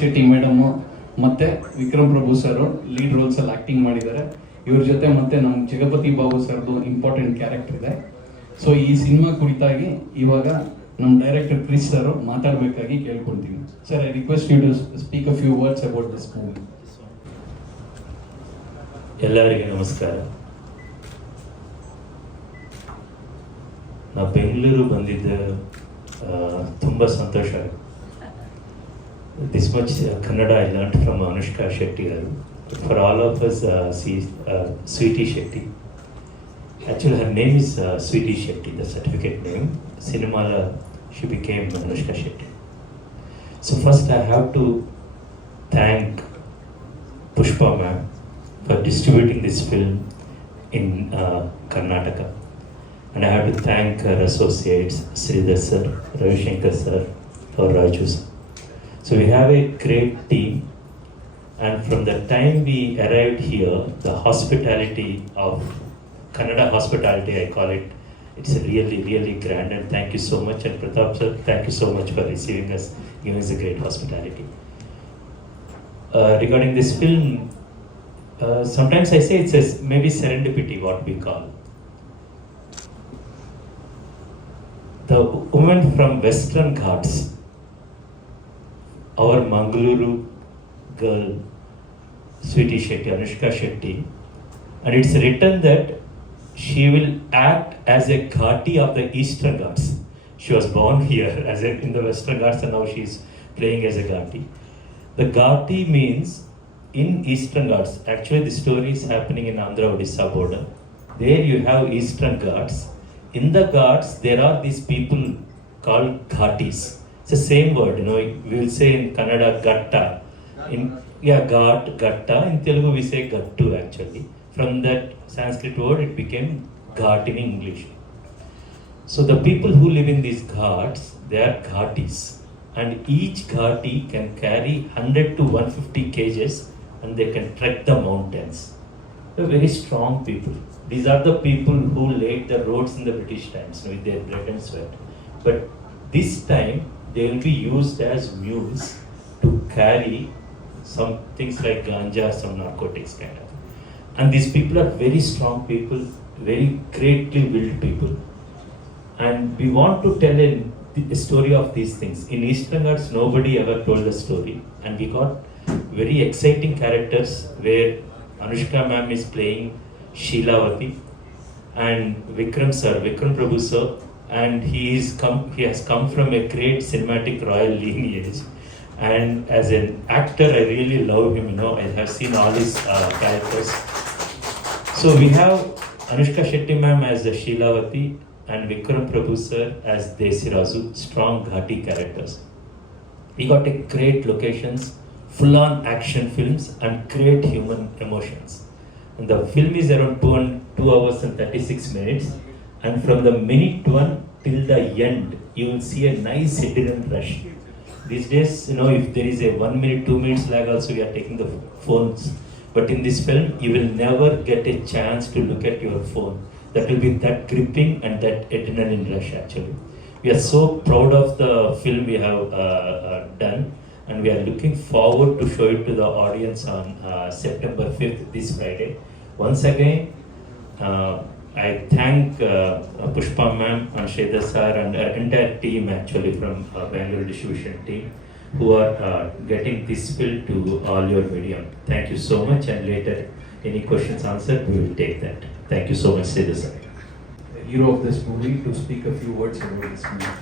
Shetty madam ಮತ್ತೆ Vikram Prabhu sir lead roles ಅಲ್ಲಿ acting ಮಾಡಿದ್ದಾರೆ. ಇವ್ರ ಜೊತೆ ಮತ್ತೆ ನಮ್ಮ ಜಗಪತಿ ಬಾಬು ಸರ್ದು ಇಂಪಾರ್ಟೆಂಟ್ ಕ್ಯಾರೆಕ್ಟರ್ ಇದೆ. ಸೊ ಈ ಸಿನಿಮಾ ಕುರಿತಾಗಿ ಇವಾಗ ನಮ್ಮ ಡೈರೆಕ್ಟರ್ ಕ್ರಿಸ್ ಸರ್ ಮಾತಾಡಬೇಕಾಗಿ ಕೇಳ್ಕೊಳ್ತೀನಿ. Sir, I request you to speak a few words about this movie. ಎಲ್ಲರಿಗೂ ನಮಸ್ಕಾರ. ನಾ ಬೆಂಗಳೂರು ಬಂದಿದ್ದೆ, ತುಂಬ ಸಂತೋಷ ಆಯಿತು. This much Kannada I learned from Anushka Shetty. For all of us, Sweetie Shetty. Actually, her name is Sweetie Shetty, the certificate name. Cinemala, she became Anushka Shetty. So first I have to thank Pushpa ma'am for distributing this film in Karnataka. And I have to thank her associates, Sridhar sir, Ravi Shankar sir, or Raju sir. So we have a great team, and from the time we arrived here, the hospitality of Kannada hospitality, I call it, it's really, really grand, and thank you so much. And Pratap sir, thank you so much for receiving us, giving us a great hospitality. Regarding this film, sometimes I say it's maybe serendipity, what we call. The woman from Western Ghats, our Mangaluru girl, Sweetie Shetty, Anushka Shetty, and it's written that she will act as a Ghati of the Eastern Ghats. She was born here as in the Western Ghats, and now she's playing as a Ghati. The Ghati means in Eastern Ghats. Actually, the story is happening in Andhra Odisha border. There you have Eastern Ghats. In the Ghats, there are these people called Ghatis. It's the same word, we will say in Kannada Gatta. Ghat, Gatta. In Telugu we say Gattu actually. From that Sanskrit word it became Ghat in English. So the people who live in these Ghats, they are Ghatis. And each Ghati can carry 100 to 150 kgs and they can trek the mountains. They're very strong people. These are the people who laid the roads in the British times with their blood and sweat. But this time they will be used as mules to carry some things like ganja, some narcotics kind of. And these people are very strong people, very greatly built people. And we want to tell a story of these things. In Eastern Ghats, nobody ever told the story. And we got very exciting characters where Anushka ma'am is playing Sheelavati and Vikram Prabhu sir, and he has come from a great cinematic royal lineage, and as an actor I really love him. I have seen all his characters. So we have Anushka Shetty ma'am as the Sheelavati and Vikram Prabhu sir as Desiraju, strong Ghati characters. We got a great locations, full on action films and great human emotions. And the film is around 2 hours and 36 minutes. And from the minute 1 till the end, you will see a nice adrenaline rush. These days, if there is a 1 minute, 2 minutes lag also, we are taking the phones. But in this film, you will never get a chance to look at your phone. That will be that gripping and that adrenaline rush actually. We are so proud of the film we have done. And we are looking forward to show it to the audience on September 5th, this Friday. Once again, I thank Pushpa ma'am and Sridhar sir and our entire team actually from Bangalore distribution team who are getting this film to all your medium. Thank you so much, and later any questions answered we will take that. Thank you so much, Sridhar sir. The hero of this movie to speak a few words about this movie.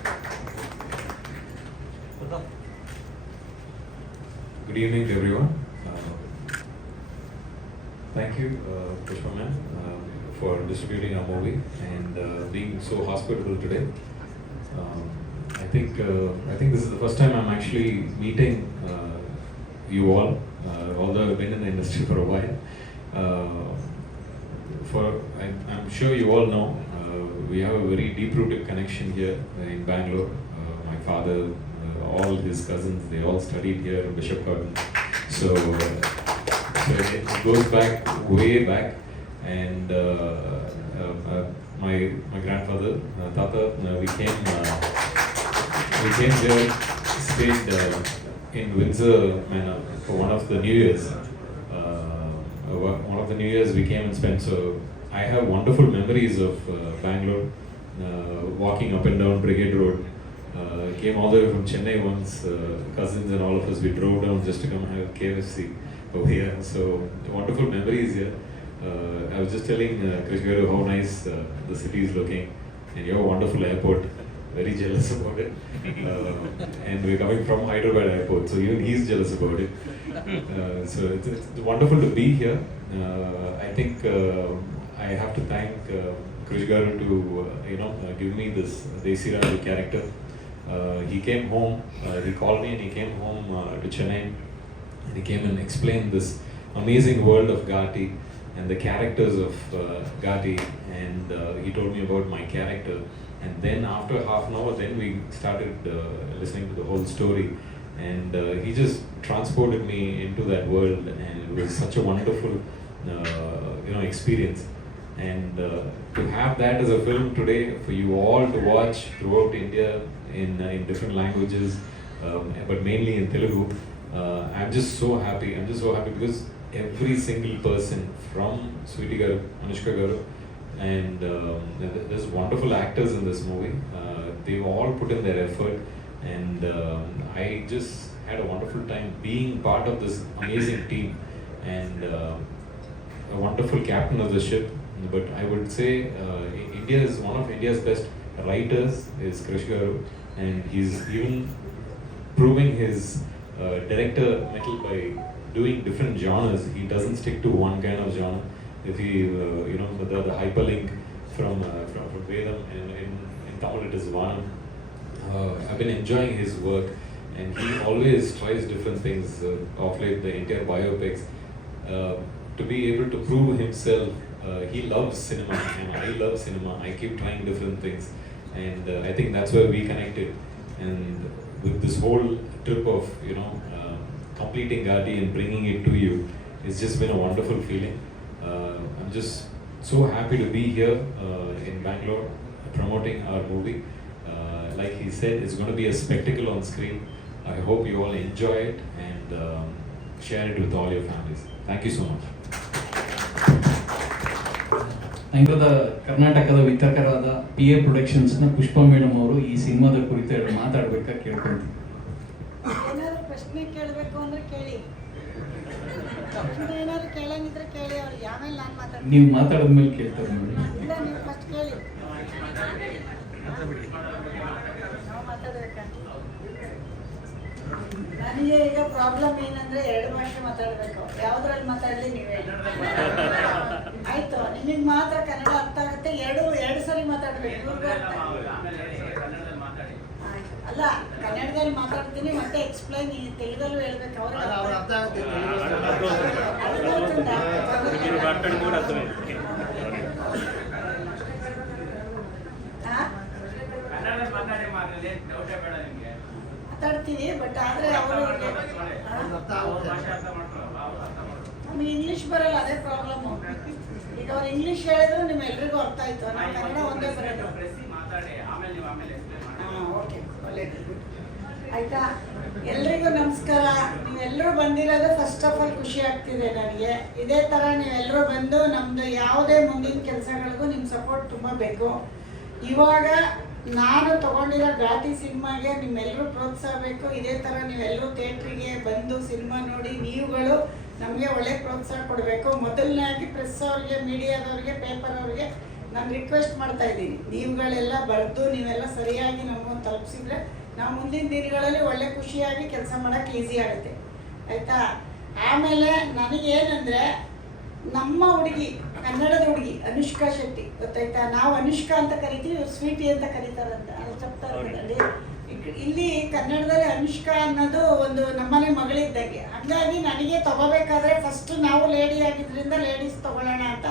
Good evening everyone. Thank you Pushpa ma'am for distributing our movie and being so hospitable today. I think this is the first time I'm actually meeting you all, although I've been in the industry for a while. I'm sure you all know we have a very deep-rooted connection here in Bangalore. My father, all his cousins, they all studied here in Bishop Garden. So it goes back, way back. And my grandfather, Tata, we came here, stayed in Windsor Manor for one of the New Years. One of the New Years we came and spent. So I have wonderful memories of Bangalore, walking up and down Brigade Road. Came all the way from Chennai once, cousins and all of us, we drove down just to come have KFC over here. So wonderful memories here. I was just telling Krish Garu how nice the city is looking, and you have a wonderful airport. Very jealous about it. And we're coming from Hyderabad airport, so even he's jealous about it. So it's wonderful to be here. I think I have to thank Krish Garu to give me this Desi Raju character. He came home, he called me and he came home to Chennai, and he came and explained this amazing world of Ghati and the characters of Ghati, and he told me about my character. And then after half an hour, then we started listening to the whole story, and he just transported me into that world, and it was such a wonderful experience. And to have that as a film today for you all to watch throughout India in different languages, but mainly in Telugu, I'm just so happy. I'm just so happy because every single person from Sweetie Garu, Anushka Garu, and there's wonderful actors in this movie. They've all put in their effort, and I just had a wonderful time being part of this amazing team, and a wonderful captain of the ship. But I would say India is one of India's best writers is Krish Garu, and he's even proving his director metal by doing different genres. He doesn't stick to one kind of genre. If he, the hyperlink from Vedam, and in Tamil it is Vanam. I've been enjoying his work, and he always tries different things. Of late, the entire biopics, to be able to prove himself. He loves cinema, and I love cinema. I keep trying different things, and I think that's where we connected. And with this whole trip of completing Ghati and bringing it to you, it's just been a wonderful feeling. I'm just so happy to be here in Bangalore promoting our movie. Like he said, it's going to be a spectacle on screen. I hope you all enjoy it and share it with all your families. Thank you so much. ಕರ್ನಾಟಕದ ವಿತರಕರಾದ PA ಪ್ರೊಡಕ್ಷನ್ಸ್ನ Pushpa madam ಅವರು ಈ ಸಿನಿಮಾದ ಕುರಿತು ಮಾತಾಡ್ಬೇಕಾ ಕೇಳ್ಕೊಂತೀನಿ. ಏನಾದ್ರು ಪ್ರಶ್ನೆ ಕೇಳಬೇಕು ಅಂದ್ರೆ ಕೇಳಿ, ಏನಾದ್ರು ಕೇಳಂಗಿದ್ರೆ ಕೇಳಿ. ಅವ್ರಿಗೆ ಆಮೇಲೆ ನಾನು ಮಾತಾಡ್ತೀನಿ. ನೀವು ಮಾತಾಡಿದ್ಮೇಲೆ ಕೇಳ್ತಾರೆ ನೋಡಿ. ಇಲ್ಲ, ನೀವು ಫಸ್ಟ್ ಕೇಳಿ. ನಾವು ಮಾತಾಡ್ಬೇಕಾ? ನನಗೆ ಈಗ ಪ್ರಾಬ್ಲಮ್ ಏನಂದ್ರೆ 2 ಭಾಷೆ ಮಾತಾಡಬೇಕು. ಯಾವ್ದ್ರಲ್ಲಿ ಮಾತಾಡಲಿ ನೀವು ಹೇಳಿ. ಆಯ್ತು, ನಿಮಗೆ ಮಾತ್ರ ಕನ್ನಡ ಅರ್ಥ ಆಗುತ್ತೆ. ಎರಡು ಸರಿ ಮಾತಾಡ್ಬೇಕು. ಇವ್ರಿಗೆ ಅಲ್ಲ, ಕನ್ನಡದಲ್ಲಿ ಮಾತಾಡ್ತೀನಿ, ಮತ್ತೆ ಎಕ್ಸ್ಪ್ಲೈನ್ ತೆಲುಗಲ್ಲೂ ಹೇಳ್ಬೇಕು. ಅವ್ರಿಗೆ ಅರ್ಥ ಆಗುತ್ತೆ. ಮಾತಾಡ್ತೀವಿ, ಬಟ್ ಆದ್ರೆ ಅವರು ನಮ್ಗೆ ಇಂಗ್ಲಿಷ್ ಬರಲ್ಲ, ಅದೇ ಪ್ರಾಬ್ಲಮ್ಮು. ಈಗ ಅವ್ರು ಇಂಗ್ಲಿಷ್ ಹೇಳಿದ್ರು ನಿಮ್ಮೆಲ್ರಿಗೂ ಅರ್ಥ ಆಯ್ತು. ನಾವು ಕನ್ನಡ ಒಂದೇ ಬರೋದು. ಓಕೆ, ಒಳ್ಳೇದು, ಆಯ್ತಾ? ಎಲ್ರಿಗೂ ನಮಸ್ಕಾರ. ನೀವೆಲ್ಲರೂ ಬಂದಿರೋದು ಫಸ್ಟ್ ಆಫ್ ಆಲ್ ಖುಷಿ ಆಗ್ತಿದೆ ನನಗೆ. ಇದೇ ಥರ ನೀವೆಲ್ಲರೂ ಬಂದು ನಮ್ಮದು ಯಾವುದೇ ಮುಂದಿನ ಕೆಲಸಗಳಿಗೂ ನಿಮ್ಮ ಸಪೋರ್ಟ್ ತುಂಬ ಬೇಕು. ಇವಾಗ ನಾನು ತಗೊಂಡಿರೋ ಘಾಟಿ ಸಿನಿಮಾಗೆ ನಿಮ್ಮೆಲ್ಲರೂ ಪ್ರೋತ್ಸಾಹ ಬೇಕು. ಇದೇ ಥರ ನೀವೆಲ್ಲರೂ ಥಿಯೇಟ್ರಿಗೆ ಬಂದು ಸಿನಿಮಾ ನೋಡಿ ನೀವುಗಳು ನಮಗೆ ಒಳ್ಳೆ ಪ್ರೋತ್ಸಾಹ ಕೊಡಬೇಕು. ಮೊದಲನೇದಾಗಿ ಪ್ರೆಸ್ ಅವ್ರಿಗೆ, ಮೀಡಿಯಾದವ್ರಿಗೆ, ಪೇಪರ್ ಅವ್ರಿಗೆ ನಾನು ರಿಕ್ವೆಸ್ಟ್ ಮಾಡ್ತಾ ಇದ್ದೀನಿ, ನೀವುಗಳೆಲ್ಲ ಬರೆದು ನೀವೆಲ್ಲ ಸರಿಯಾಗಿ ನಮಗೊಂದು ತಲುಪಿಸಿದ್ರೆ ನಾವು ಮುಂದಿನ ದಿನಗಳಲ್ಲಿ ಒಳ್ಳೆ ಖುಷಿಯಾಗಿ ಕೆಲಸ ಮಾಡೋಕ್ಕೆ ಈಸಿ ಆಗುತ್ತೆ, ಆಯಿತಾ? ಆಮೇಲೆ ನನಗೇನೆಂದರೆ, ನಮ್ಮ ಹುಡುಗಿ, ಕನ್ನಡದ ಹುಡುಗಿ ಅನುಷ್ಕಾ ಶೆಟ್ಟಿ, ಗೊತ್ತಾಯ್ತಾ? ನಾವು ಅನುಷ್ಕಾ ಅಂತ ಕರಿತೀವಿ, ಸ್ವೀಟಿ ಅಂತ ಕರೀತಾರಂತ, ಅದು ಚೆಪ್ತಾರೆ. ಇಲ್ಲಿ ಕನ್ನಡದಲ್ಲಿ ಅನುಷ್ಕಾ ಅನ್ನೋದು ಒಂದು ನಮ್ಮನೆ ಮಗಳಿದ್ದಂಗೆ. ಹಾಗಾಗಿ ನನಗೆ ತಗೋಬೇಕಾದ್ರೆ ಫಸ್ಟ್ ನಾವು ಲೇಡಿ ಆಗಿದ್ರಿಂದ ಲೇಡೀಸ್ ತಗೊಳ್ಳೋಣ ಅಂತ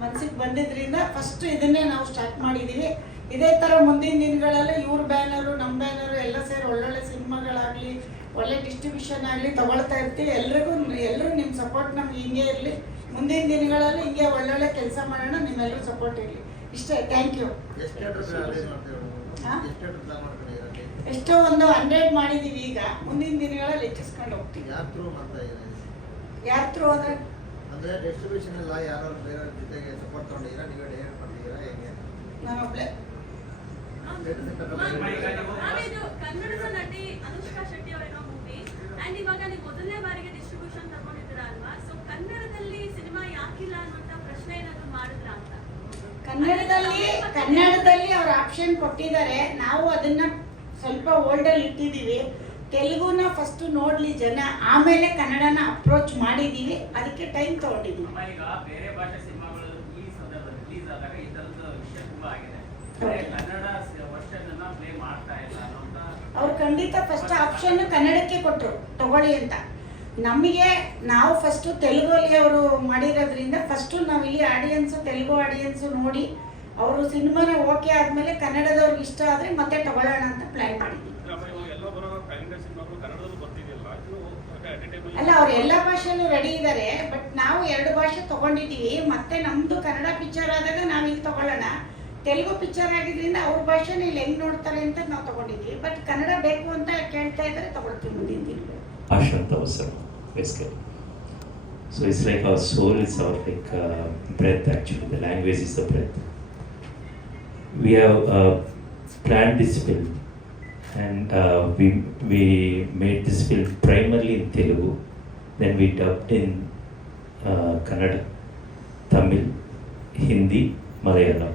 ಮನಸ್ಸಿಗೆ ಬಂದಿದ್ರಿಂದ ಫಸ್ಟ್ ಇದನ್ನೇ ನಾವು ಸ್ಟಾರ್ಟ್ ಮಾಡಿದ್ದೀವಿ. ಇದೇ ಥರ ಮುಂದಿನ ದಿನಗಳಲ್ಲಿ ಇವ್ರ ಬ್ಯಾನರು, ನಮ್ಮ ಬ್ಯಾನರು ಎಲ್ಲ ಸೇರಿ ಒಳ್ಳೊಳ್ಳೆ ಸಿನಿಮಾಗಳಾಗಲಿ, ಒಳ್ಳೆ ಡಿಸ್ಟ್ರಿಬ್ಯೂಷನ್ ಆಗಲಿ ತಗೊಳ್ತಾ ಇರ್ತೀವಿ. ಎಲ್ಲರೂ ನಿಮ್ಮ ಸಪೋರ್ಟ್ ನಮ್ಗೆ ಹಿಂಗೆ ಇರಲಿ. ಮುಂದಿನ ದಿನಗಳಲ್ಲಿ ಹಿಂಗೆ ಒಳ್ಳೊಳ್ಳೆ ಕೆಲಸ ಮಾಡೋಣ. ನಿಮ್ಮೆಲ್ಲರೂ ಸಪೋರ್ಟ್ ಇರಲಿ. ಇಷ್ಟೇ, ಥ್ಯಾಂಕ್ ಯು. ಎಷ್ಟು ಅರೇಂಜ್ ಮಾಡ್ತೀವಿ ಹಾ? ಎಷ್ಟು ಪ್ಲಾನ್ ಮಾಡ್ಕೊಂಡಿದ್ದೀರಾ? ಎಷ್ಟೋ ಒಂದು 100 ಮಾಡಿದ್ದೀವಿ. ಈಗ ಮುಂದಿನ ದಿನಗಳಲ್ಲಿ ಹೆಚ್ಚಿಸ್ಕೊಂಡು ಹೋಗ್ತೀವಿ. ಯಾರ್ ಥ್ರೂ ಮಾಡ್ತಾ ಇದ್ದೀರಾ? ಯಾರ ಥ್ರೂ ಅಂದರೆ ಅಂದರೆ ಡಿಸ್ಟ್ರಿಬ್ಯೂಷನ್ ಎಲ್ಲ ಯಾರು ಬೇರೆ ಜೊತೆಗೆ ಸಪೋರ್ಟ್ ತೊಗೊಂಡಿದ್ದೀರಾ, ನೀವೇ ಡೈರೆಕ್ಟ್ ಮಾಡ್ತಿದ್ದೀರಾ, ಹೇಗೆ? ನಾನೊಬ್ಳೆ. ನಾವಿದು ಕನ್ನಡದ ನಟಿ ಅನುಷ್ಕಾ ಶೆಟ್ಟಿ ಅವರ ಮೂವಿ ಅಂಡ್ ಇವಾಗ ನೀವು ಮೊದಲನೇ ಬಾರಿಗೆ ಡಿಸ್ಟ್ರಿಬ್ಯೂಷನ್ ತಗೊಂಡಿದ್ದೀರಾ ಅಲ್ವಾ? ಸೊ ಕನ್ನಡದಲ್ಲಿ ಸಿನಿಮಾ ಯಾಕಿಲ್ಲ ಅನ್ನುವಂತ ಪ್ರಶ್ನೆ ಏನಾದ್ರು ಮಾಡಿದ್ರ ಅಂತ? ಕನ್ನಡದಲ್ಲಿ ಅವ್ರ ಆಪ್ಷನ್ ಕೊಟ್ಟಿದ್ದಾರೆ. ನಾವು ಅದನ್ನ ಸ್ವಲ್ಪ ಓಲ್ಡಲ್ಲಿ ಇಟ್ಟಿದ್ದೀವಿ. ತೆಲುಗುನ ಫಸ್ಟ್ ನೋಡ್ಲಿ ಜನ, ಆಮೇಲೆ ಕನ್ನಡನ ಅಪ್ರೋಚ್ ಮಾಡಿದ್ದೀವಿ. ಅದಕ್ಕೆ ಟೈಮ್ ತಗೊಂಡಿದ್ದೀವಿ. ಈಗ ಬೇರೆ ಭಾಷೆ ಸಿನಿಮಾಗಳು ಈ ಸಂದರ್ಭದಲ್ಲಿ ರಿಲೀಸ್ ಆದಾಗ ಈ ತರದ ವಿಷಯ ತುಂಬಾ ಆಗಿದೆ. ಹೌದು. ಕನ್ನಡ ವರ್ಷನ್ ಅನ್ನ ಪ್ಲೇ ಮಾಡ್ತಾ ಇಲ್ಲ ಅಂತ ಅವ್ರು ಖಂಡಿತ ಫಸ್ಟ್ ಆಪ್ಷನ್ ಕನ್ನಡಕ್ಕೆ ಕೊಟ್ಟರು ತಗೊಳ್ಳಿ ಅಂತ. ನಮಗೆ ನಾವು ಫಸ್ಟು ತೆಲುಗಲ್ಲಿ ಅವರು ಮಾಡಿರೋದ್ರಿಂದ ಫಸ್ಟು ನಾವಿಲ್ಲಿ ಆಡಿಯನ್ಸು, ತೆಲುಗು ಆಡಿಯನ್ಸು ನೋಡಿ ಅವರು ಸಿನಿಮಾನ ಓಕೆ ಆದಮೇಲೆ ಕನ್ನಡದವ್ರಿಗೆ ಇಷ್ಟ ಆದರೆ ಮತ್ತೆ ತಗೊಳ್ಳೋಣ ಅಂತ ಪ್ಲ್ಯಾನ್ ಮಾಡಿದ್ವಿ. ಅಲ್ಲ, ಅವ್ರು ಎಲ್ಲ ಭಾಷೆನೂ ರೆಡಿ ಇದ್ದಾರೆ. ಬಟ್ ನಾವು 2 ಭಾಷೆ ತಗೊಂಡಿದ್ದೀವಿ. ಮತ್ತೆ ನಮ್ಮದು ಕನ್ನಡ ಪಿಕ್ಚರ್ ಆದಾಗ ನಾವು ಇಲ್ಲಿ ತಗೊಳ್ಳೋಣ. ತೆಲುಗು ಪಿಕ್ಚರ್ ಆಗಿದ್ರಿಂದ ಅವ್ರ ಭಾಷೆನ ಇಲ್ಲಿ ಹೆಂಗೆ ನೋಡ್ತಾರೆ ಅಂತ ನಾವು ತಗೊಂಡಿದ್ವಿ. ಬಟ್ ಕನ್ನಡ ಬೇಕು ಅಂತ ಕೇಳ್ತಾ ಇದ್ದಾರೆ, ತಗೊಳ್ತೀವಿ ಮುಂದಿನ ದಿನ. Ashantavasam, basically. So it's like our soul is our like breath actually. The language is the breath. We have planned this film and we made this film primarily in Telugu. Then we dubbed in Kannada, Tamil, Hindi, Malayalam.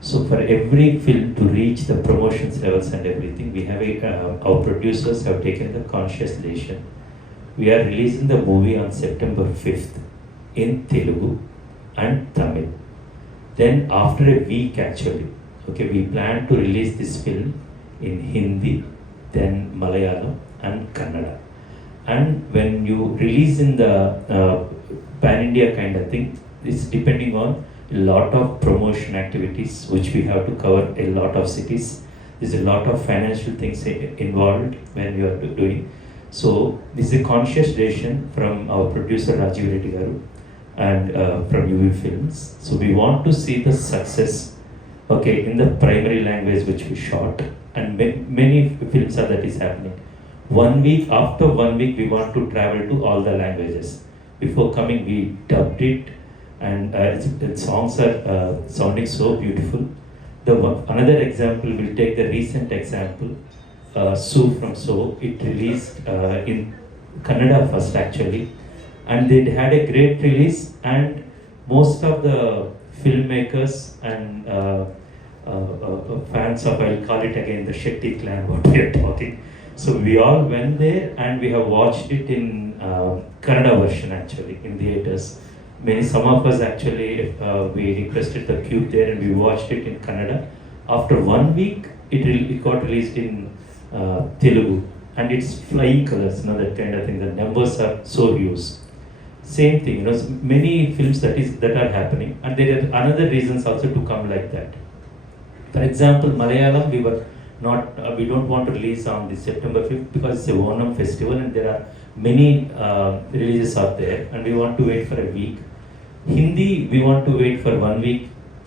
So for every film to reach the promotions levels and everything, we have our producers have taken the conscious decision. We are releasing the movie on September 5th in Telugu and Tamil. Then after a week actually, okay, we plan to release this film in Hindi, then Malayalam and Kannada. And when you release in the pan-India kind of thing, it's depending on a lot of promotion activities which we have to cover a lot of cities. There's a lot of financial things involved when you are doing. So this is a conscious decision from our producer Rajiv Reddy Garu and from UV Films. So we want to see the success, okay, in the primary language which we shot, and many films are that is happening. 1 week, after 1 week we want to travel to all the languages. Before coming we dubbed it. And the songs are sounding so beautiful. Another example, we'll take the recent example, Sue from So. It released in Kannada first actually, and they had a great release. And most of the filmmakers and fans of, I'll call it again, the Shetty clan, what we are talking. So we all went there and we have watched it in Kannada version actually in theaters. Some of us actually, we requested the cube there and we watched it in Kannada. After 1 week, it got released in Telugu, and it's flying colors, that kind of thing. The numbers are so huge. Same thing, so many films that are happening, and there are another reasons also to come like that. For example, Malayalam, we don't want to release on the September 5th because it's a Onam festival and there are many releases out there, and we want to wait for a week. Hindi, we want to wait for 1 week.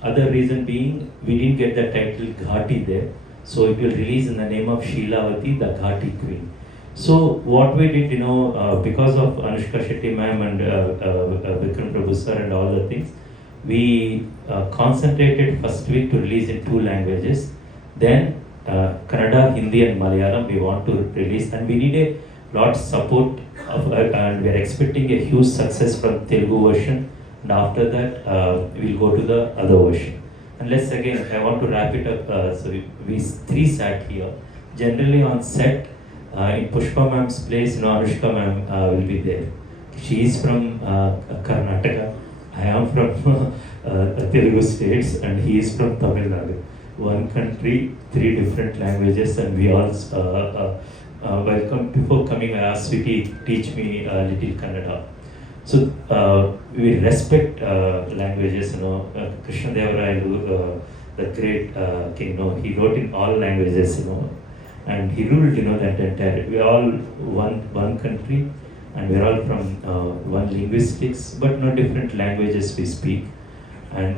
Other reason being, we didn't get the title Ghati there, so it will release in the name of Sheelavati, the Ghati Queen. So what we did, because of Anushka Shetty ma'am and Vikram Prabhu sir and all the things, we concentrated first week to release in 2 languages. Then Kannada, Hindi and Malayalam we want to release, and we need a lot of support and we are expecting a huge success from Telugu version. And after that, we'll go to the other version. And let's again, I want to wrap it up. So we 3 sat here. Generally on set, in Pushpa ma'am's place, Anushka ma'am will be there. She is from Karnataka. I am from Telugu states, and he is from Tamil Nadu. 1 country, 3 different languages, and we all welcome. Before coming, I asked Switi, teach me a little Kannada. So we respect languages, Krishna Deva Raya, the great king, he wrote in all languages, and he ruled, that entire, we are all one country, and we are all from one linguistics, but no different languages we speak. and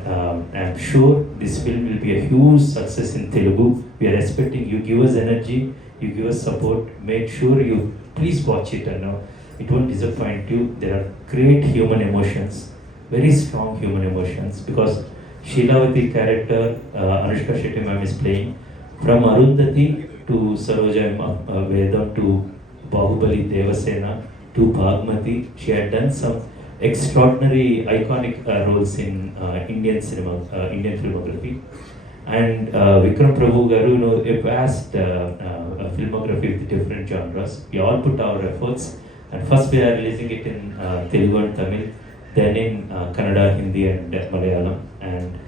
I'm sure this film will be a huge success in Telugu. We are expecting you give us energy, you give us support. Make sure you please watch it, and it won't disappoint you. There are great human emotions, very strong human emotions, because Sheelavati character Anushka Shetty ma'am is playing, from Arundhati to Saroja Vedam to Bahubali Devasena to Bhagmati. She had done some extraordinary iconic roles in Indian cinema, Indian filmography. And Vikram Prabhu Garu, a vast filmography with different genres. We all put our efforts, and first we are releasing it in Telugu and Tamil, then in Kannada, Hindi and Malayalam. And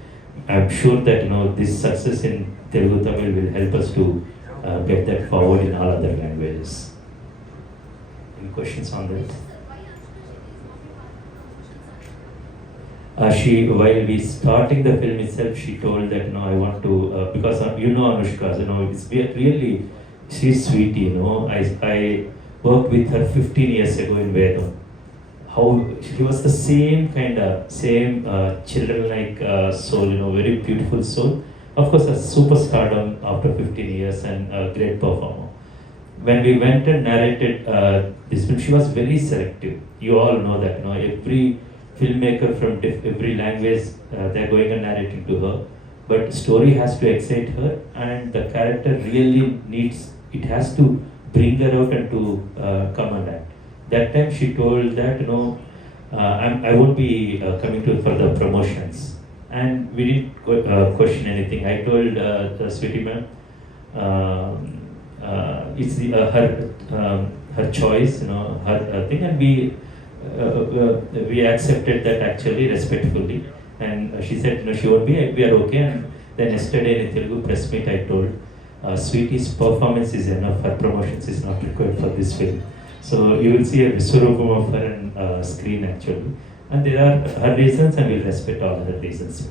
I'm sure that this success in Telugu Tamil will help us to get that forward in all other languages. Any questions on that? While we starting the film itself, she told that I want to because Anushka, it's really, she's sweet. I worked with her 15 years ago in Vedam. How she was the same children-like soul, very beautiful soul. Of course, a superstardom after 15 years and a great performer. When we went and narrated this film, she was very selective. You all know that, every filmmaker from every language, they're going and narrating to her. But story has to excite her, and the character really it has to bring her out and to come and act. That time she told that, I won't be coming to for the promotions. And we didn't question anything. I told the Sweetie ma'am, it's her choice, her thing, and we accepted that actually respectfully. And she said, she won't be, we are okay. And then yesterday in Telugu press meet, I told, Sweetie's performance is enough, her promotions is not required for this film. So you will see a Viswarupam of her on screen actually. And there are her reasons, and we'll respect all her reasons.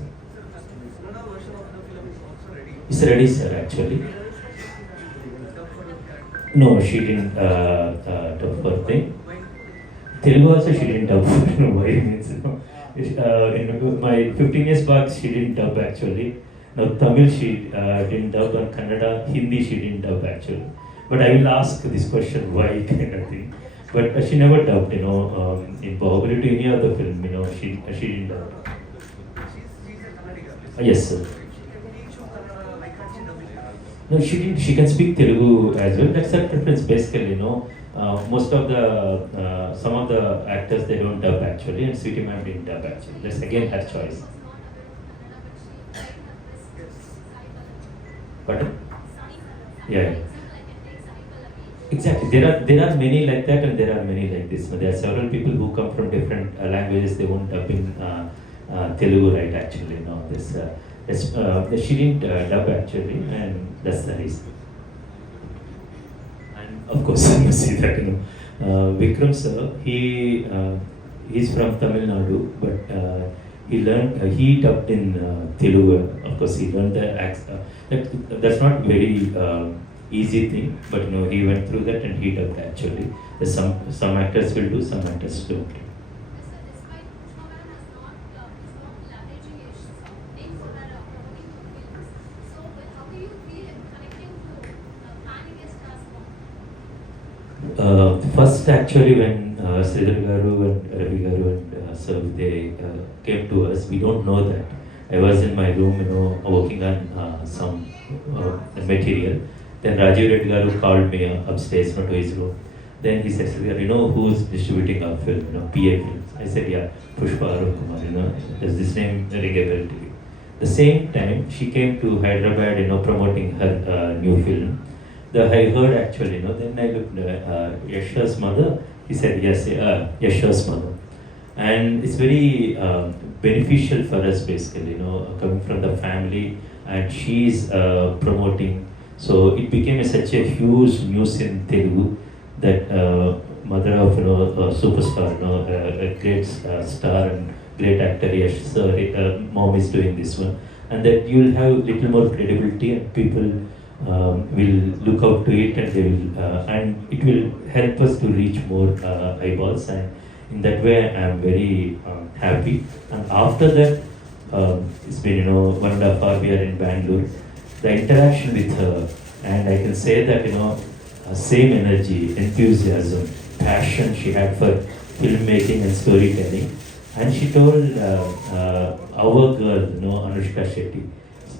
It's ready, sir, actually. No, she didn't dub for thing. Telugu also she didn't dub for, why it means, in my 15 years back she didn't dub actually. Now Tamil she didn't dub, and Kannada, Hindi she didn't dub actually. But I will ask this question why kind of thing. But she never dubbed, in Bahubali to any other film, she didn't dub. Yes, sir. No, she didn't. She can speak Telugu as well. That's her preference, basically. Most of the some of the actors, they don't dub actually, and Sweetie ma'am didn't dub actually. That's again her choice. Pardon? Yeah. Exactly. There are many like that, and there are many like this. There are several people who come from different languages. They won't dub in Telugu, right? Actually, she didn't dub actually, and that's the reason. And of course, I must see that Vikram sir, he's from Tamil Nadu, but he dubbed in Telugu. Of course, he learned the accent. That's not very easy thing, but he went through that and he dubbed actually. There's some actors will do, some actors don't. First, actually, when Sridhar Garu and Ravi Garu and Sav, they came to us, we don't know that. I was in my room, working on some material. Then Rajiv Reddy Garu called me upstairs to his room. Then he said, who's distributing our film, PA Films? I said, yeah, Pushpa Arun Kumar, does this name ring a bell to you? The same time, she came to Hyderabad, promoting her new film. I heard actually, then I looked at Yasha's mother. He said, yes, Yasha's mother. And it's very beneficial for us, basically, coming from the family, and she's promoting. So it became such a huge news in Telugu that mother of a superstar, a great star and great actor, Yash sir, mom is doing this one, and that you'll have little more credibility and people will look out to it, and they will, and it will help us to reach more eyeballs, and in that way I am very happy. And after that, It's been 1.5 hours we are in Bangalore. The interaction with her, and I can say that same energy, enthusiasm, passion she had for filmmaking and storytelling. And she told our girl, Anushka Shetty.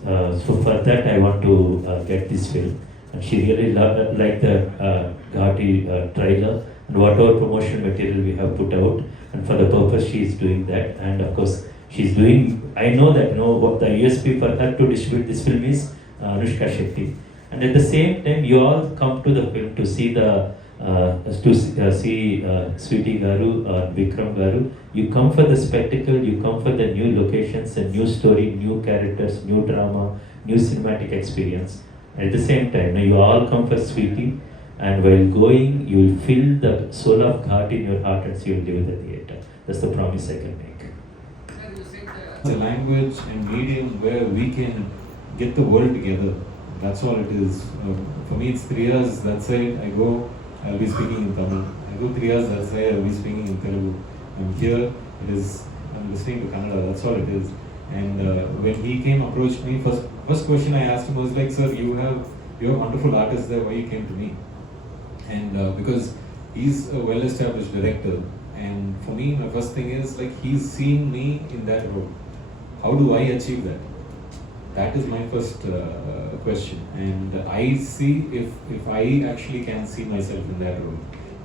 So for that I want to get this film. And she really liked the Ghati trailer and whatever promotion material we have put out. And for the purpose she is doing that. And of course she's doing, I know that what the USP for her to distribute this film is Anushka Shetty. And at the same time you all come to the film to see the Sweetie Garu or Vikram Garu. You come for the spectacle, you come for the new locations, a new story, new characters, new drama, new cinematic experience. At the same time, you all come for Sweetie, and while going, you will feel the soul of Ghat in your heart and you will leave the theatre. That's the promise I can make. It's a language and medium where we can get the world together. That's all it is. For me, it's 3 years. That's it. I go, I'll be speaking in Tamil. I go 3 years. That's it. I'll be speaking in Telugu. I'm here. I'm listening to Kannada. That's all it is. And when he came, approached me, first question I asked him was like, "Sir, you're wonderful artists there. Why you came to me?" And because he's a well-established director, and for me, my first thing is like he's seen me in that role. How do I achieve that? That is my first question, and I see if I actually can see myself in that role.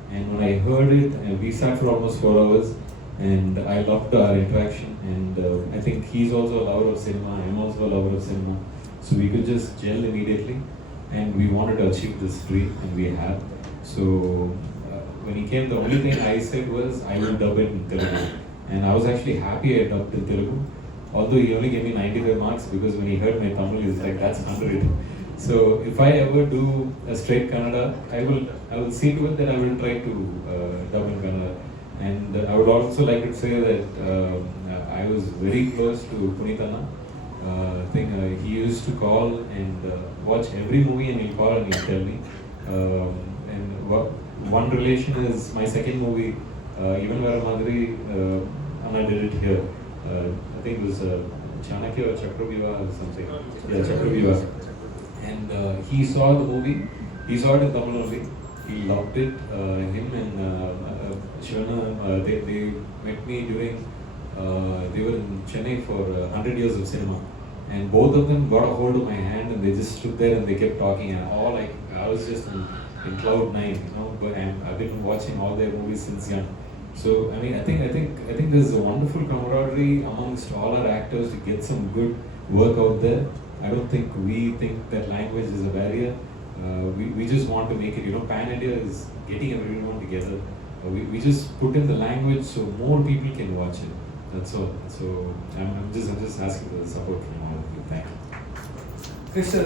And when I heard it, we sat for almost 4 hours, and I loved our interaction. And I think he's also a lover of cinema. I'm also a lover of cinema, so we could just gel immediately. And we wanted to achieve this free, and we have. So when he came, the only thing I said was I will dub it in Telugu, and I was actually happy I dubbed in Telugu. Although he only gave me 95 marks because when he heard my Tamil, he was like, "That's 100." So if I ever do a straight Kannada, I will see to it that I will try to dub in Kannada. And I would also like to say that I was very close to Punitana. He used to call and watch every movie, and he'll call and he'll tell me. One relation is my second movie, Even Vara Madhuri, Anna did it here. I think it was Chanakya or Chakravyuha or something. Yeah, Chakravyuha. And he saw the movie. He saw it in Tamil only. He loved it. Him and Shona, they met me during. They were in Chennai for 100 years of cinema, and both of them got a hold of my hand and they just stood there and they kept talking, and all like I was just in cloud 9, But I've been watching all their movies since young. So I mean, I think there's a wonderful camaraderie amongst all our actors to get some good work out there. I don't think we think that language is a barrier. We just want to make it. Pan India is getting everyone together. We just put in the language so more people can watch it. That's all. So I'm just asking for the support from all of you. Thank you. Chris sir,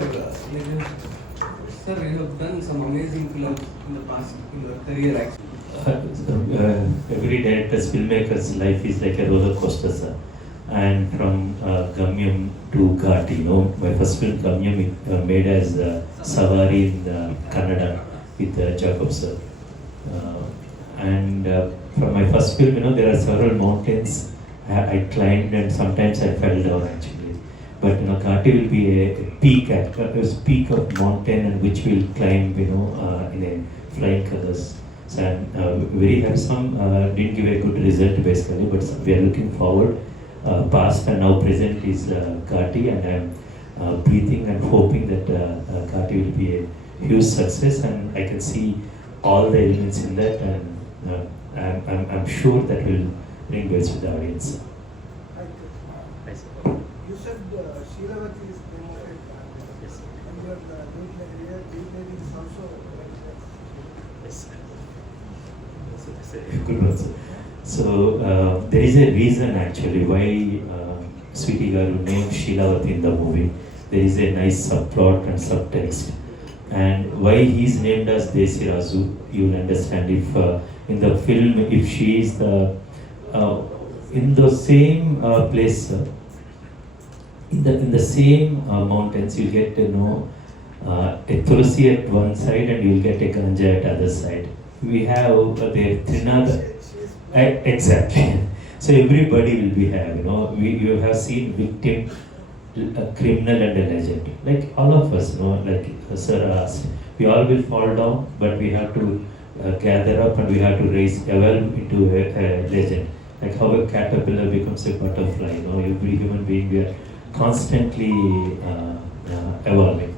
sir, you have done some amazing films in the past in your career actually. Every director's, filmmaker's life is like a roller coaster, sir. And from Gamyam to Ghati, my first film Gamyam made as Savari in Kannada with Jacob sir. And from my first film, there are several mountains I climbed, and sometimes I fell down actually. But Ghati will be a peak of mountain, and which will climb, in a flying colors. So I'm very happy. Some didn't give a good result basically, but we are looking forward. Past and now present is Ghati, and I'm breathing and hoping that Ghati will be a huge success, and I can see all the elements in that, and I'm sure that will bring bells with the audience. You said Sheelavati is promoted. Yes. And your new lady is also. Yes. That's a good one, sir. So there is a reason actually why Sweetie Garu named Sheelavati in the movie. There is a nice subplot and subtext. And why he is named as Desi Razu, you will understand if in the film, if she is in the same place, in the same mountains, you get to know a tulsi at one side and you will get a ganja at other side. We have the Trinada. Exactly. So everybody will be have, you know, you have seen victim, a criminal and a legend. Like all of us, you know, like Sir asked, we all will fall down, but we have to gather up and we have to evolve into a legend. Like how a caterpillar becomes a butterfly, you know, every human being, we are constantly evolving.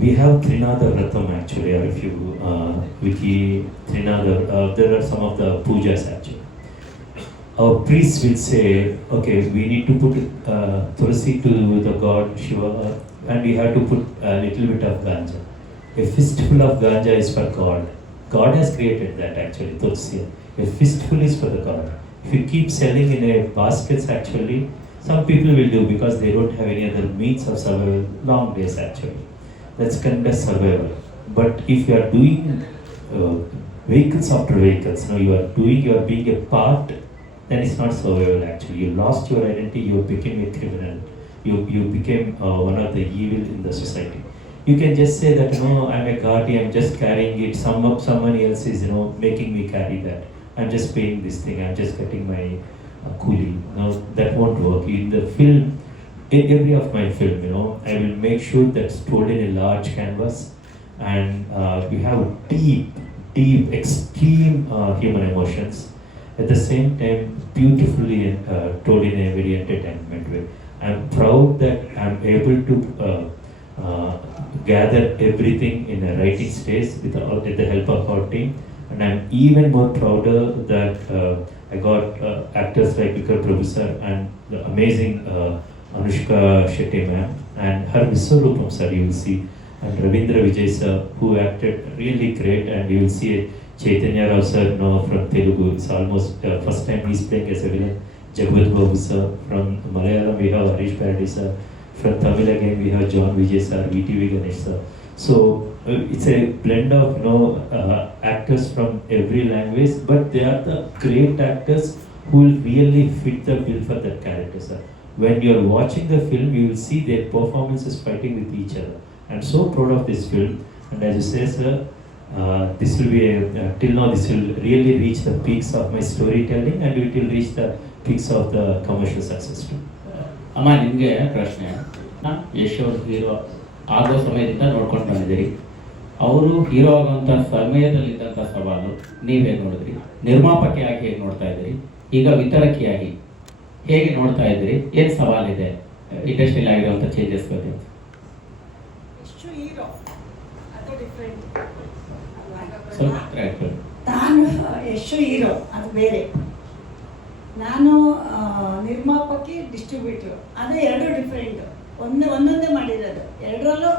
We have Trinada Vratam actually, or if you wiki Trinada, there are some of the pujas actually. Our priests will say, okay, we need to put tulsi to the god Shiva, and we have to put a little bit of ganja. A fistful of ganja is for God. God has created that actually, tulsi. A fistful is for the God. If you keep selling in a baskets actually, some people will do because they don't have any other means of survival, long days actually. That's kind of survival. But if you are doing vehicles after vehicles, you are being a part, then it's not survival actually. You lost your identity, you became a criminal. You became one of the evil in the society. You can just say that, I'm a guardian, I'm just carrying it, someone else is, making me carry that. I'm just paying this thing, I'm just getting my coolie. Now that won't work. In the film, in every of my film, I will make sure that's told in a large canvas, and we have deep, extreme human emotions. At the same time, beautifully told in a very entertainment way. I'm proud that I'm able to gather everything in a writing stage with the help of our team, and I'm even more prouder that I got actors like Vikram Prabhu sir and the amazing Anushka Shetty ma'am and her Viswarupam sir, you will see, and Ravindra Vijay sir, who acted really great, and you will see Chaitanya Rao sir from Telugu. It's almost first time he's playing as a villain. Jagvat Babu sir. From Malayalam we have Harish Paradi sir. From Tamil again we have John Vijay sir, VTV Ganesh sir. So it's a blend of actors from every language, but they are the great actors who will really fit the bill for that character, sir. When you are watching the film, you will see their performances fighting with each other. I'm so proud of this film, and as you say, sir, this will be till now this will really reach the peaks of my storytelling, and it will reach the peaks of the commercial success too. ಅಮ್ಮ ನಿಮಗೆ ಪ್ರಶ್ನೆ, ಯಶ್ ಅವರು hero ಆಗೋ ಸಮಯದಿಂದ ನೋಡ್ಕೊಂಡು ಬಂದಿದ್ದೀರಿ. ಅವರು hero ಆಗುವಂಥ ಸಮಯದಲ್ಲಿದ್ದಂಥ ಸವಾಲು ನೀವು ಹೇಗೆ ನೋಡಿದ್ರಿ? ನಿರ್ಮಾಪಕಿಯಾಗಿ ಹೇಗೆ ನೋಡ್ತಾ ಇದ್ದೀರಿ? ಈಗ ವಿತರಕಿಯಾಗಿ ಹೇಗೆ ನೋಡ್ತಾ ಇದ್ದೀರಿ? ಏನು ಸವಾಲಿದೆ ಇಂಡಸ್ಟ್ರಿಯಲ್ಲಿ ಆಗಿರುವಂಥ ಚೇಂಜಸ್ ಬಗ್ಗೆ? ಎಷ್ಟು ಹೀರೋ ಅದು ಡಿಫ್ರೆಂಟ್. ಸ್ವಲ್ಪ ನಾನು ಎಷ್ಟು ಹೀರೋ ಅದು ಬೇರೆ, ನಾನು ನಿರ್ಮಾಪಕಿ ಡಿಸ್ಟ್ರಿಬ್ಯೂಟ್ರು, ಅದು ಎರಡು ಡಿಫ್ರೆಂಟ್. ಒಂದೊಂದೇ ಮಾಡಿರೋದು, ಎರಡರಲ್ಲೂ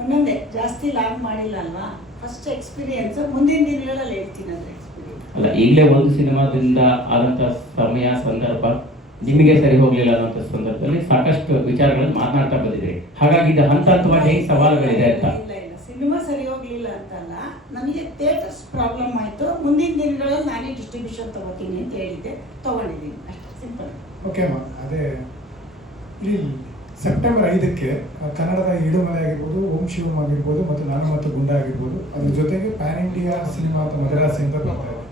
ಒಂದೊಂದೇ, ಜಾಸ್ತಿ ಲಾಗ್ ಮಾಡಿಲ್ಲ ಅಲ್ವಾ. ಫಸ್ಟ್ ಎಕ್ಸ್ಪೀರಿಯನ್ಸ್ ಮುಂದಿನ ದಿನಗಳಲ್ಲಿ ಹೇಳ್ತೀನಿ ಅದು ಎಕ್ಸ್ಪೀರಿಯನ್ಸ್. ಅಲ್ಲ, ಈಗಲೇ ಒಂದು ಸಿನಿಮಾದಿಂದ ಆದಂಥ ಸಮಯ ಸಂದರ್ಭ ನಿಮಗೆ ಸರಿ ಹೋಗಲಿಲ್ಲ ಅನ್ನೋಂಥ ಸಂದರ್ಭದಲ್ಲಿ ಸಾಕಷ್ಟು ವಿಚಾರಗಳನ್ನು ಮಾತನಾಡ್ತಾ ಬಂದಿದ್ದೀರಿ. ಹಾಗಾಗಿ ಇದು ಹಂತ ಹಂತವಾಗಿ ಹೇಗೆ ಸವಾಲುಗಳಿದೆ ಅಂತ? ಇಲ್ಲ, ಸಿನಿಮಾ ಸರಿ ಹೋಗಲಿಲ್ಲ ಅಂತಲ್ಲ, ನನಗೆ ಥಿಯೇಟರ್ಸ್ ಪ್ರಾಬ್ಲಮ್ ಆಯಿತು. ಮುಂದಿನ ದಿನಗಳಲ್ಲಿ ನಾನೇ ಡಿಸ್ಟ್ರಿಬ್ಯೂಷನ್ ತೊಗೋತೀನಿ ಅಂತ ಹೇಳಿದ್ದೆ, ತೊಗೊಂಡಿದ್ದೀನಿ ಅಷ್ಟೇ, ಸಿಂಪಲ್. ಓಕೆ ಅಮ್ಮ, ಅದೇ ಇಲ್ಲಿ ಸೆಪ್ಟೆಂಬರ್ 5ಕ್ಕೆ ಕನ್ನಡದ ಇಡುಮಲೆ ಆಗಿರ್ಬೋದು, ಓಂ ಶಿವಂ ಆಗಿರ್ಬೋದು, ಮತ್ತು ನಾನು ಮತ್ತು ಗುಂಡ ಆಗಿರ್ಬೋದು, ಅದ್ರ ಜೊತೆಗೆ ಪ್ಯಾನ್ ಇಂಡಿಯಾ ಸಿನಿಮಾ ಅಂತ ಮದ್ರಾಸ್ ಅಂತ ಬರ್ತಾ ಇದೆ.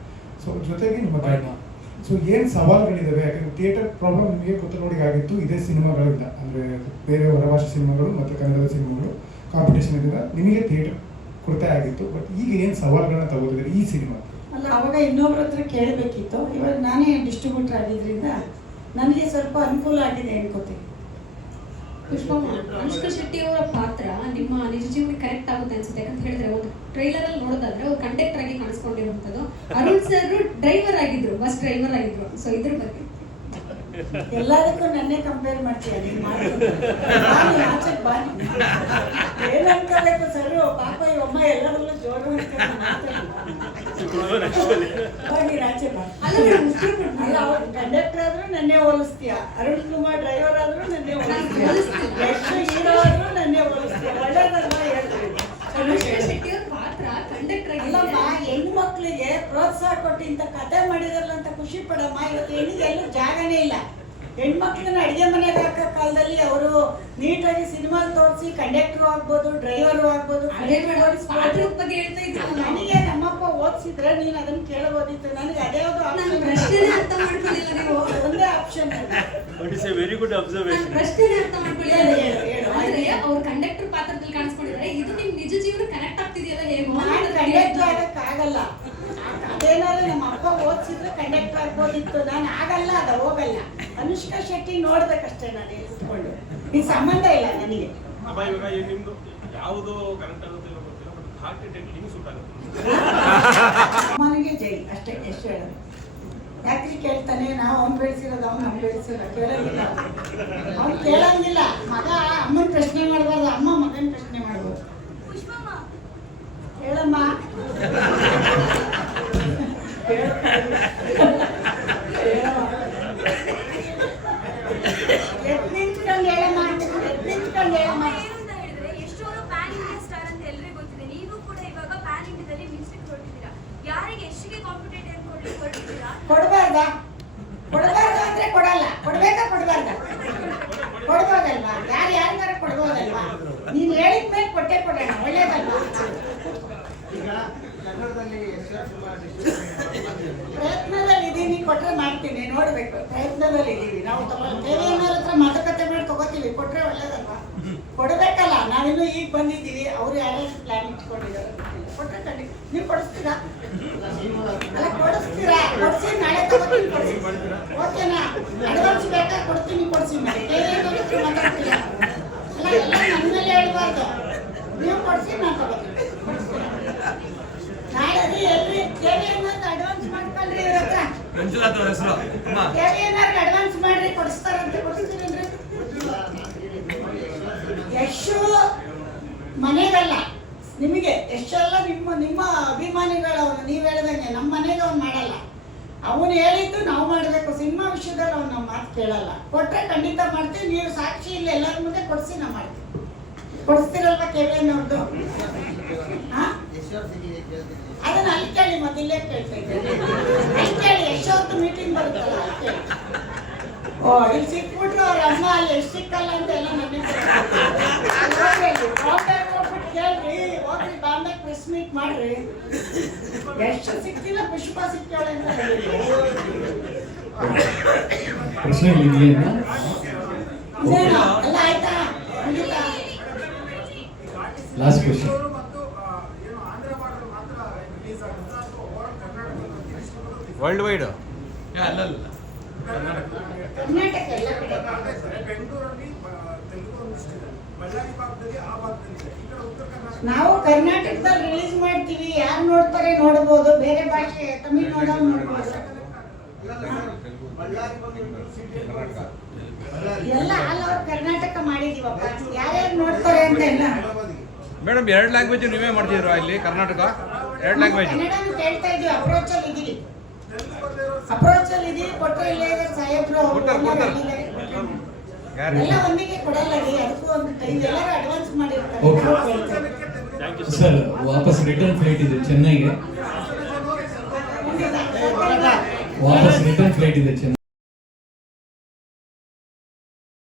ಸೊ ಜೊತೆಗೆ ನಿಮ್ಮ ತಾಯಿ. ಸೊ ಏನು ಸವಾಲುಗಳಿದ್ದಾವೆ, ಯಾಕಂದರೆ ಥಿಯೇಟರ್ ಪ್ರಾಬ್ಲಮ್ ನಿಮಗೆ ಆಗಿತ್ತು ಇದೇ ಸಿನಿಮಾಗಳಿಂದ, ಅಂದರೆ ಬೇರೆ ಹೊರಭಾಷೆ ಸಿನಿಮಾಗಳು ಮತ್ತು ಕನ್ನಡದ ಸಿನಿಮಾಗಳು ಕಾಂಪಿಟೇಷನ್ ಇದ್ದಾಗ ನಿಮಗೆ ಥಿಯೇಟರ್ ಕೊರತೆ ಆಗಿತ್ತು. ಬಟ್ ಈಗ ಏನು ಸವಾಲುಗಳನ್ನ ತಗೋತಿದ್ದಾರೆ ಈ ಸಿನಿಮಾ? ಅಲ್ಲ, ಅವಾಗ ಇನ್ನೊಬ್ರ ಹತ್ರ ಕೇಳಬೇಕಿತ್ತು. ಇವಾಗ ನಾನೇ ಡಿಸ್ಟ್ರಿಬ್ಯೂಟರ್ ಆಗಿದ್ದರಿಂದ ನನಗೆ ಸ್ವಲ್ಪ ಅನುಕೂಲ ಆಗಿದೆ ಅನ್ಕೋತೀನಿ. ಪುಷ್ಪಮ್ಮ, ಅನುಷ್ಕಾ ಶೆಟ್ಟಿ ಅವರ ಪಾತ್ರ ನಿಮ್ಮ ನಿಜ ಜೀವನ ಕರೆಕ್ಟ್ ಆಗುತ್ತೆ ಅನ್ಸುತ್ತೆ. ಯಾಕಂತ ಹೇಳಿದ್ರೆ ಒಂದು ಟ್ರೈಲರ್ ಅಲ್ಲಿ ನೋಡೋದಾದ್ರೆ ಅವ್ರು ಕಂಡಕ್ಟರ್ ಆಗಿ ಕಾಣಿಸ್ಕೊಂಡಿರುವಂತದ್ದು, ಅರುಣ್ ಸರ್ ಡ್ರೈವರ್ ಆಗಿದ್ರು, ಬಸ್ ಡ್ರೈವರ್ ಆಗಿದ್ರು. ಸೊ ಇದ್ರ ಬಗ್ಗೆ ಎಲ್ಲದಕ್ಕೂ ನನ್ನೇ ಕಂಪೇರ್ ಮಾಡ್ತೀಯ ನೀನು ಮಾಡೋದು. ಆಚೆಗೆ ಬಾ, ಏನು ಅನ್ಕೋಬೇಕು ಸರ್, ಪಾಪ ಇವಮ್ಮ ಎಲ್ಲರಲ್ಲೂ ಜೋರು ಆಚೆ ಬಾ. ಅಲ್ಲ, ಅವ್ರು ಕಂಡಕ್ಟರ್ ಆದ್ರೂ ನನ್ನೇ ಹೋಲಿಸ್ತೀಯ, ಅರುಣ್ ಕುಮಾರ್ ಡ್ರೈವರ್ ಆದ್ರೂ ನನ್ನೇ ಹೋಲಿಸ್ತೀಯ, ಎಷ್ಟು ಹೀರೋ ಆದ್ರೂ ನನ್ನೇ ಹೋಲಿಸ್ತೀಯ. ಒಳ್ಳೆದಲ್ವಾ ಹೇಳ್ತೀವಿ. ಅನುಷ್ಕಾ ಶೆಟ್ಟಿ ಅವ್ರ ಪಾತ್ರ ಕಂಡಕ್ಟರ್ ಅಲ್ಲಮ್ಮ, ಹೆಣ್ಮಕ್ಳಿಗೆ ಪ್ರೋತ್ಸಾಹ ಕೊಟ್ಟು ಇಂಥ ಕತೆ ಮಾಡಿದಾರಲ್ಲ ಅಂತ ಖುಷಿ ಪಡಮ್ಮ. ಇವತ್ತು ಹೆಣ್ಣಿಗೆ ಎಲ್ಲೂ ಜಾಗನೇ ಇಲ್ಲ. ಹೆಣ್ಮಕ್ಳನ್ನ ಅಡುಗೆ ಮನೆಗೆ ಹಾಕೋ ಕಾಲದಲ್ಲಿ ಅವರು ನೀಟಾಗಿ ಸಿನಿಮಾ ತೋರಿಸಿ ಕಂಡಕ್ಟರ್ ಆಗ್ಬೋದು, ಡ್ರೈವರು ಆಗ್ಬೋದು, ಬಗ್ಗೆ ಹೇಳ್ತಾ ಇದ್ರು. ನನಗೆ ನಮ್ಮಪ್ಪ ಓದಿಸಿದ್ರೆ ನೀನು ಅದನ್ನ ಕೇಳಬಹುದಿತ್ತು. ನನಗೆ ಅದ್ಯಾವುದು ನಾನು ಪ್ರಶ್ನೆನೇ ಅರ್ಥ ಮಾಡ್ಕೊಳ್ಳಿಲ್ಲ ನೀವು. ಒಂದೇ ಆಪ್ಷನ್. ವೆರಿ ಗುಡ್ ನಾನು ಪ್ರಶ್ನೆನೇ ಅರ್ಥ ಮಾಡ್ಕೊಳ್ಳಿಲ್ಲ. ಹೇಳು. ಆದ್ರೆ ಅವ್ರು ಕಂಡಕ್ಟರ್ ಪಾತ್ರದಲ್ಲಿ ಕಾಣಿಸ್ಕೊಂಡಿದ್ದಾರೆ. ಇದು ನಿಮ್ ನಿಜ ಜೀವನ ಕನೆಕ್ಟ್ ಆಗ್ತಿದೆಯಲ್ಲ ಹೇಗೋ? ನಾನು ಕಂಡಕ್ಟರ್ ಆಗಕ್ಕಾಗಲ್ಲ. ಅದೇನಾದ್ರು ನಮ್ಮ ಅಪ್ಪ ಓದಿಸಿದ್ರೆ ಕಂಡಕ್ಟರ್ ಆಗ್ಬೋದಿತ್ತು. ನಾನು ಆಗಲ್ಲ, ಅದ ಹೋಗಲ್ಲ. ಅನುಷ್ಕಾ ಶೆಟ್ಟಿ ನೋಡ್ಬೇಕಷ್ಟೇ ನಾನು ಇಲ್ಲಿ ಕುತ್ಕೊಂಡು. ಈ ಸಂಬಂಧ ಇಲ್ಲ ನನಗೆ. ನಿಮ್ದು ಯಾವುದು ಕರೆಕ್ಟ್ ಆಗುತ್ತೆ ಗೊತ್ತಿಲ್ಲ, ಬಟ್ ಹಾರ್ಟ್ ಅಟ್ಯಾಕ್ ನಿಮ್ಗೆ ಸೂಟ್ ಆಗುತ್ತೆ. ಅಮ್ಮನಿಗೆ ಜೈ ಅಷ್ಟೇ, ಎಷ್ಟು ಹೇಳೋದು. ಯಾಕ್ರಿ ಕೇಳ್ತಾನೆ? ನಾವು ಅವ್ನು ಬೆಳೆಸಿರೋದು, ಅವ್ನು ನಮ್ಗೆ ಬೆಳೆಸಿರೋದು ಕೇಳೋದಿಲ್ಲ. ಅವ್ನು ಕೇಳಂಗಿಲ್ಲ. ಮಗ ಅಮ್ಮನ ಪ್ರಶ್ನೆ ಮಾಡಬಾರ್ದು, ಅಮ್ಮ ಮಗನ ಪ್ರಶ್ನೆ ಮಾಡ್ಬೋದು. ಪುಷ್ಪಮ್ಮ ಹೇಳಮ್ಮ. ಎತ್ ನಿಂತ್ಕೊಂಡು ಹೇಳಮ್ಮ, ಎತ್ ನಿಂತ್ಕೊಂಡು ಹೇಳಮ್ಮ. ಏನು ಅಂತ ಹೇಳಿದ್ರೆ ಎಷ್ಟೋರು ಪ್ಯಾನ್ ಇಂಡಿಯಾ ಸ್ಟಾರ್ ಅಂತ ಎಲ್ರಿಗೂ ಗೊತ್ತಿದೆ. ನೀವು ಕೂಡ ಇವಾಗ ಪ್ಯಾನ್ ಇಂಡಿಯಾದಲ್ಲಿ ಮ್ಯೂಸಿಕ್ ಹೊರಟಿದ್ದೀರಾ. ಯಾರಿಗೆ ಎಷ್ಟಿಗೆ ಕಾಂಪಿಟೇಟಿವ್ ಹೊರಟಿದ್ದೀರಾ? ಕೊಡ್ಬಾರ್ದ? ಕೊಡ್ಬಾರ್ದು ಅಂದ್ರೆ ಕೊಡಲ್ಲ. ಕೊಡ್ಬೇಕಾ ಕೊಡ್ಬಾರ್ದ? ಕೊಡ್ಬೋದಲ್ವಾ? ಯಾರಿಗಾರ ಕೊಡ್ಬೋದಲ್ವಾ? ನೀನ್ ಹೇಳಿದ ಮೇಲೆ ಕೊಟ್ಟೆ ಕೊಡೋಣ, ಒಳ್ಳೇದಲ್ವಾ? ಈಗ ಕನ್ನಡದಲ್ಲಿ ಯಶ್ವರ್ ಸಿನಿಮಾ ಡಿಸ್ಟ್ರಿಬ್ಯೂಷನ್ ಪ್ರಯತ್ನದಲ್ಲಿ ಇದೀನಿ, ಕೊಟ್ರೆ ಮಾಡ್ತೀನಿ. ನೋಡ್ಬೇಕು, ಪ್ರಯತ್ನದಲ್ಲಿ ಇದೀವಿ. ನಾವು ದೇವೇನವ್ರ ಹತ್ರ ಮಾತುಕತೆ ಮಾಡಿ ತಗೋತೀವಿ, ಕೊಟ್ರೆ ಒಳ್ಳೇದಲ್ವಾ? ಕೊಡ್ಬೇಕಲ್ಲ. ನಾವಿನ್ನು ಈಗ ಬಂದಿದ್ದೀವಿ, ಅವ್ರು ಯಾರ್ಯಾರು ಪ್ಲಾನ್ ಇಟ್ಕೊಂಡಿದ್ದಾರೆ ಗೊತ್ತಿಲ್ಲ. ಕೊಟ್ರೆ ಖಂಡಿತ. ನೀವು ಕೊಡಿಸ್ತೀರಾ? ಅಲ್ಲ, ಕೊಡಿಸ್ತೀರಾ? ಕೊಡ್ಸಿ, ನಾಳೆ ತಗೋತೀನಿ, ಕೊಡ್ಸಿ. ಓಕೆನಾ? ಅಡ್ವಾನ್ಸ್ ಬೇಕಾ? ಕೊಡ್ತೀನಿ, ಕೊಡ್ಸಿ. ಮಾಡಿ ದೇವೇನವ್ರ ಹತ್ರ ಮಾತಾಡ್ತೀರ ಅಲ್ಲ, ಎಲ್ಲ ನನ್ನ ಮೇಲೆ ಹೇಳ್ಬಾರ್ದು. ನೀವು ಕೊಡ್ಸಿ, ನಾನು ತಗೋತೀನಿ. ಕೊಡಿಸ್ತೀರಾ? ನಾಳೆ ಎಲ್ರಿ ದೇವೇನವ್ರಿಗೆ ಅಡ್ವಾನ್ಸ್ ಮಾಡ್ಕೊಳ್ರಿ. ಇವ್ರ ಹತ್ರ ದೇವೇನವ್ರಿಗೆ ಅಡ್ವಾನ್ಸ್ ಮಾಡ್ರಿ, ಕೊಡಿಸ್ತಾರಂತೆ. ಕೊಡಿಸ್ತೀರೇನ್ರಿ? ಯಶು ಮನೆಗಲ್ಲ, ನಿಮಗೆ ಯಶೆಲ್ಲ ನಿಮ್ಮ ಅಭಿಮಾನಿಗಳು. ಅವನು ನೀವು ಹೇಳ್ದಂಗೆ ನಮ್ಮ ಮನೆಗೆ ಅವ್ನು ಮಾಡಲ್ಲ. ಅವನು ಹೇಳಿದ್ದು ನಾವು ಮಾಡಬೇಕು. ಸಿನಿಮಾ ವಿಷಯದಲ್ಲಿ ಅವ್ನು ನಮ್ಮ ಮಾತು ಕೇಳಲ್ಲ. ಕೊಟ್ರೆ ಖಂಡಿತ ಮಾಡ್ತೀವಿ. ನೀವು ಸಾಕ್ಷಿ ಇಲ್ಲ, ಎಲ್ಲರ ಮುಂದೆ ಕೊಡಿಸಿ ನಾವು ಮಾಡ್ತೀವಿ. ಕೊಡಿಸ್ತೀರಲ್ವಾ ಕೇಳಿನವ್ರದ್ದು? ಹಾ, ಯಶ್ವರ್ ಸಿಂಗಿಗೆ ಕೇಳ್ತೀನಿ. ಅದನ್ನ ಅಲ್ಲಿ ಕೇಳಿ, ಮೊದಲೇ ಕೇಳ್ತಾ ಇದ್ದೇನೆ. ಅಲ್ಲಿ ಕೇಳಿ, ಯಶೋರ್ದು ಮೀಟಿಂಗ್ ಬರುತ್ತಲ್ಲ, ಅಲ್ಲಿ ಕೇಳಿ. ಓ, ಇಲ್ಲಿ ಸಿಕ್ಬಿಟ್ರು ಅವ್ರ ಅಮ್ಮ ಅಲ್ಲಿ ಎಷ್ಟು ಸಿಕ್ಕಲ್ಲ ಅಂತ ಎಲ್ಲ ನನಗೆ ಬಾಂಬೆ ಹೋಗ್ಬಿಟ್ಟು ಕೇಳ್ರಿ. ಹೋಗ್ರಿ ಬಾಂಬೆ ಪ್ರೆಸ್ ಮೀಟ್ ಮಾಡ್ರಿ. ಎಷ್ಟು ಸಿಕ್ತಿಲ್ಲ, ಪುಷ್ಪ ಸಿಕ್ತಾಳೆ ಅಂತ ಹೇಳಿ. ಪ್ರಶ್ನೆಗಳಿದೆಯಾ? ಇನ್ನೇನು? ಎಲ್ಲ ಆಯ್ತಾ? ಮುಗಿತಾ? Last question. World wide Karnataka ಎಲ್ಲ ಕಡೆ. ನಾವು ಕರ್ನಾಟಕದಲ್ಲಿ ರಿಲೀಸ್ ಮಾಡ್ತೀವಿ. ಯಾರು ನೋಡ್ತಾರೆ ನೋಡ್ಬೋದು. ಬೇರೆ ಭಾಷೆ ತಮಿಳ್ನಾಡು ನೋಡ್ಬೋದು. ಎಲ್ಲ ಆಲ್ ಓವರ್ ಕರ್ನಾಟಕ ಮಾಡಿದೀವಪ್ಪ. ಯಾರ್ಯಾರು ನೋಡ್ತಾರೆ ಅಂತ ಎಲ್ಲ. ಮೇಡಮ್ 2 ಲ್ಯಾಂಗ್ವೇಜ್ ನೀವೇ ಮಾಡ್ತಿದ್ರು ಇಲ್ಲಿ ಕರ್ನಾಟಕ? 2 ಲ್ಯಾಂಗ್ವೇಜ್ ಕನ್ನಡನೂ ಕೇಳ್ತಾ ಇದೀವಿ. ಅಪ್ರೋಚಲ್ಲಿ ಇದೀವಿ. ಅಪ್ರೋಚಲ್ಲಿ ಇದೀವಿ. ಕೊಟ್ಟರೆ ಇಲ್ಲೇ ಸಾಹೇಬ್ರು ಎಲ್ಲ ಒಂದಿಗೆ ಕೊಡಲ್ಲ ರೀ. ಅದಕ್ಕೂ ಒಂದು ಟೈಮ್. ಎಲ್ಲರೂ ಅಡ್ವಾನ್ಸ್ ಮಾಡಿರ್ತಾರೆ. Okay. ನಾವು ಕೇಳ್ತೇವೆ. ಸರ್, ವಾಪಸ್ ರಿಟರ್ನ್ ಫ್ಲೈಟ್ ಇದೆ ಚೆನ್ನೈಗೆ. ವಾಪಸ್ ರಿಟರ್ನ್ ಫ್ಲೈಟ್ ಇದೆ ಚೆನ್ನೈ.